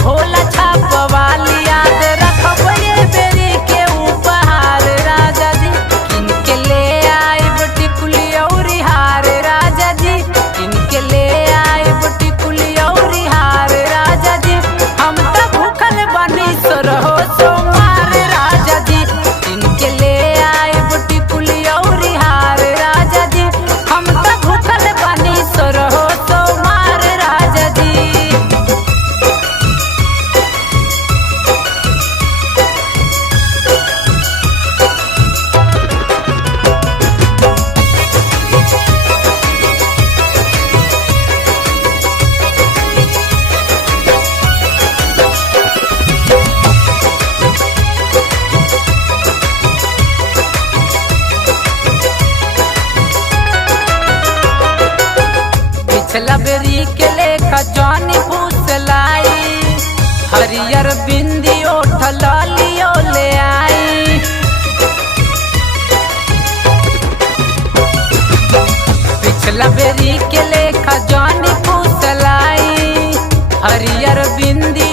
भोला छापवाली याद रखब ये बेरी के उपहार राजा जी किनके ले आइब टिकुली औरी हार राजा जी किनके ले आइब टिकुली औरी हार राजा जी हम त भूखल बनी सरहो सोमार राजा जी किनके ले आइब टिकुली औरी हार राजा जी हम त भूखल बनी सरहो सोमार राजा जी। पिछला बेरी के लेखा जानी फूसलाई हरियर बिंदी ओठल लियो ले आई पिछला बेरी के लेखा जानी फूसलाई हरियर बिंदी